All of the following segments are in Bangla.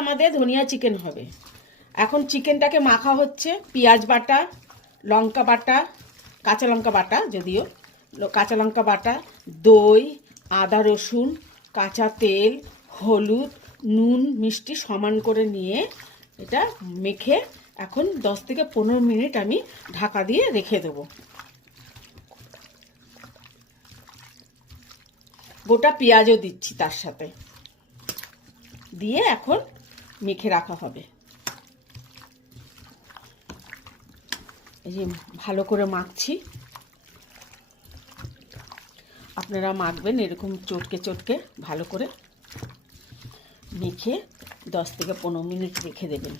আমাদের ধনিয়া চিকেন হবে। এখন চিকেনটাকে মাখা হচ্ছে। পেঁয়াজ বাটা, লঙ্কা বাটা, কাঁচা লঙ্কা বাটা, যদিও কাঁচা লঙ্কা বাটা, দই, আদা রসুন, কাঁচা তেল, হলুদ, নুন, মিষ্টি সমান করে নিয়ে এটা মেখে এখন 10 থেকে 15 মিনিট আমি ঢাকা দিয়ে রেখে দেবো। গোটা পেঁয়াজও দিচ্ছি তার সাথে দিয়ে এখন মেখে রাখা হবে। এই যে ভালো করে মাখছি, আপনারা মাখবেন এরকম চটকে চটকে ভালো করে মেখে 10 থেকে 15 মিনিট রেখে দেবেন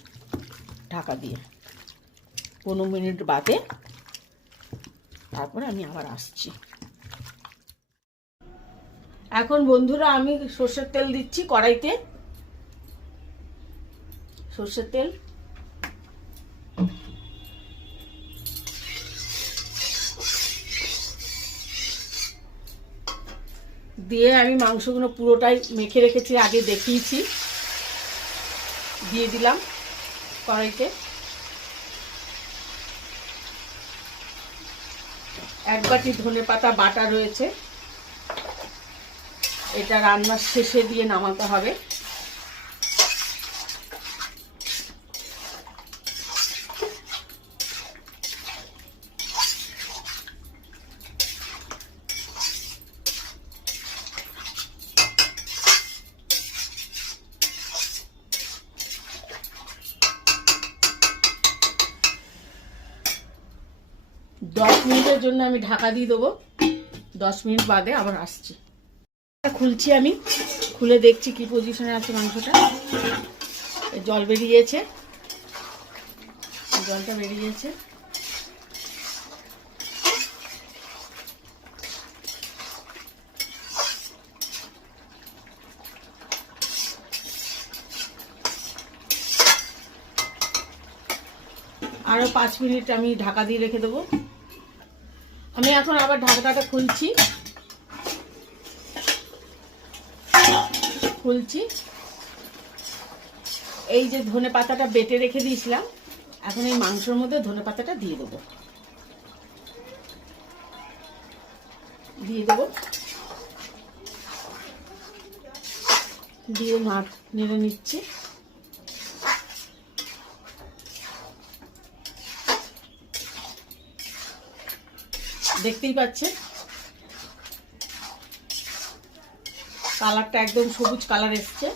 ঢাকা দিয়ে। 15 মিনিট বাদে তারপরে আমি আবার আসছি। এখন বন্ধুরা আমি সরষের তেল দিচ্ছি কড়াইতে। সরষের তেল দিয়ে আমি মাংসগুলো পুরোটাই মেখে রেখেছি, আগে দেখিয়েছি, দিয়ে দিলাম কড়াইতে। 1 বাটি ধনেপাতা বাটা রয়েছে, এটা রান্নার শেষে দিয়ে নামাতে হবে। দশ মিনিটের জন্য আমি ঢাকা দিয়ে দেবো। 10 মিনিট বাদে আবার আসছি। খুলছি, আমি খুলে দেখছি কি পজিশনে আছে মাংসটা। জল বেরিয়েছে, জলটা বেরিয়েছে। আরো 5 মিনিট আমি ঢাকা দিয়ে রেখে দেবো। আমি এখন আবার ঢাকাটা খুলছি। এই যে ধনে পাতাটা বেটে রেখে দিয়েছিলাম, এখন এই মাংসের মধ্যে ধনে পাতাটা দিয়ে দেবো। দিয়ে নেড়ে নিচ্ছি। দেখতেই পাচ্ছেন কালারটা একদম সবুজ কালার এসছে।